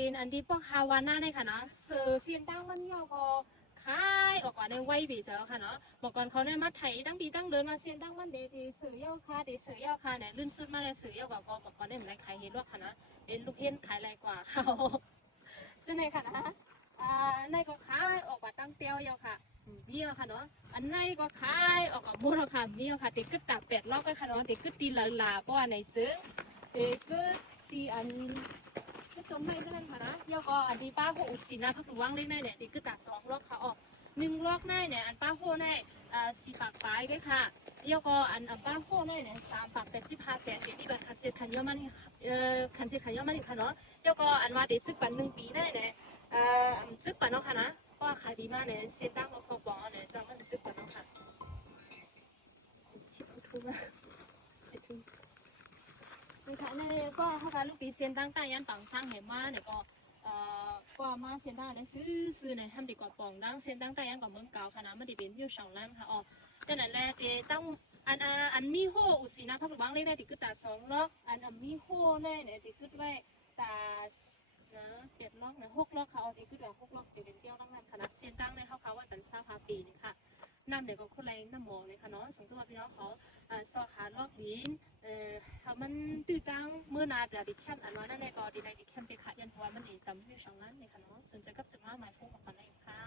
ลีนอันที่พวกฮาวาน่าเนี่ยค่ะเนาะเสือเสียนตั้งมันเยาก็คายออกก่อนในไว้บีเจอค่ะเนาะบอกก่อนเขาได้มาไถตั้งปีตั้งเดินมาเสียนตั้งมันเดทีเสือเยาค่ะเดเสือเยาค่ะเนี่ยลื่นสุดมาเลยเสือเยาก็บอกก่อนได้เหมือนไรขายเห็นว่าค่ะเนาะเห็นลูกเห็นขายไรกว่าเขาจะไหนค่ะนะในก็ขายออกกว่าตั้งเตียวเยาค่ะเบี้ยค่ะเนาะอันในก็ขายออกกับมูลค่ะเบี้ยค่ะเด็กก็ตับเป็ดลอกกันค่ะเนาะเด็กก็ตีหลาป้อในซึ้งเด็กก็ตีอันก็จมให้ก็นั่นค่ะนะเดี๋ยวก็อันที่ป้าโหอุดสินะพักหลวงเล็กในเนี่ยเด็กก็ตัดสองลอกค่ะอ๋อหนึ่งลอกในเนี่ยอันป้าโหในสี่ปากปลายก็ค่ะเดี๋ยวก็อันป้าโหในเนี่ย3 ปาก 85 แสนเดี๋ยวนี้บัตรคันเซ็ตคันย่อมันคันเซ็ตคันย่อมันอีกค่ะเนาะเดี๋ยวก็อันว่าเด็กซึกปัน1 ปีได้เนี่ยซึกปันเนาะค่ะนะเพราะว่าขายดีมากเนี่ยเซ็นตั้งก็พอบอกเนี่ยจังมันซึกปันเนาะค่ะชิบทุกข์เสร็จทุกคือถ้าในก็ถ้าการลูกปีเซียนตั้งใต้ยันปังสร้างเหมาเนี่ยก็มาเซียนตั้งได้ซื้อในทำดีกว่าปองดังเซียนตั้งใต้ยันกว่าเมืองเก่าคณะมันดีเป็นวิวสองล้านค่ะอ๋อแต่นั่นแหละตั้งอันมีโฮอุสินะพักบางเล่นได้ติดกึศตา2 ล็อกอันมีโฮแน่เนี่ยติดกึศไว้ตานะ7 ล็อกนะ6 ล็อกเขาเอาติดกึศแบบ6 ล็อกติดเป็นเตี้ยวตั้งนั้นคณะเซียนตั้งในเขาว่ากัน20 ปีนี่ค่ะน้ำเด็กก็คนแรงน้ำหมอเลยค่ะเนาะสมมติว่าพี่น้องเขาซอขาลอกลิ้นเขามันตื่นตั้งเมื่อนาแต่ดิแคมอันว่านั่นในก็ดีในดิแคมเด็กขายันทวายมันดีจำที่2 ล้านเลยค่ะเนาะสนใจกับสินค้าหมายพวกของกันเลยค่ะ